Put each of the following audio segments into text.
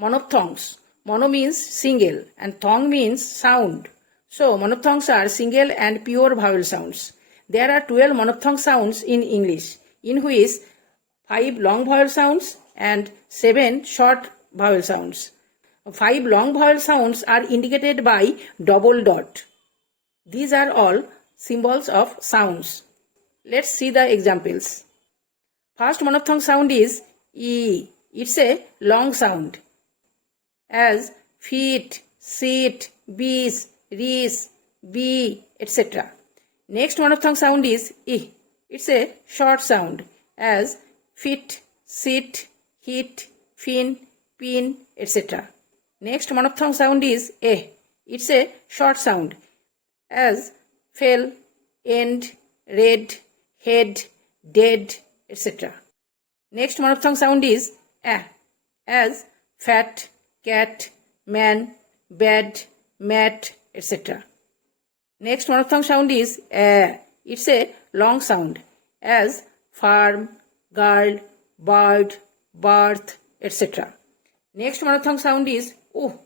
monophthongs. Mono means single and thong means sound. So monophthongs are single and pure vowel sounds. There are 12 monophthong sounds in English, in which 5 long vowel sounds and 7 short vowel sounds. 5 long vowel sounds are indicated by double dot. These are all symbols of sounds. Let's see the examples. First monophthong sound is E. It's a long sound, as feet, sit, bees, rees, bee, etc. Next monophthong sound is I. It's a short sound, as fit, sit, hit, fin, pin, etc. Next monophthong sound is A. It's a short sound, as fell, end, red, head, dead, etc. Next monophthong sound is A, as fat, cat, man, bad, mat, etc. Next monophthong sound is A. It's a long sound, as farm, girl, bird, birth, etc. Next monophthong sound is O.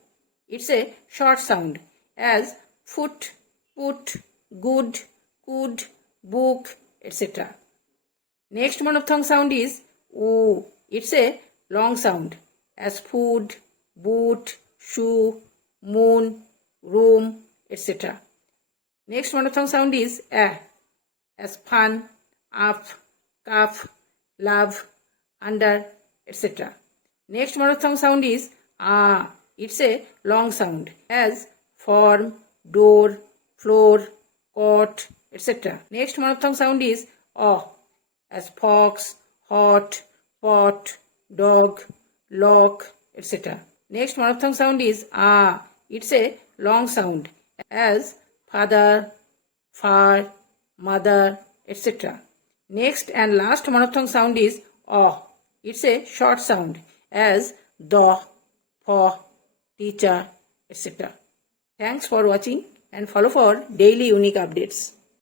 It's a short sound, as foot, put, good, could, book, etc. Next monophthong sound is O. It's a long sound, as food, boot, shoe, moon, room, etc. Next monophthong sound is A, as fun, up, cuff, love, under, etc. Next monophthong sound is A. It's a long sound, as form, door, floor, court, etc. Next monophthong sound is O, as fox, hot, pot, dog, lock, etc. Next monophthong sound is A. It's a long sound, as father, far, mother, etc. Next and last monophthong sound is O. It's a short sound, as the, for, teacher, etc. Thanks for watching and follow for daily unique updates.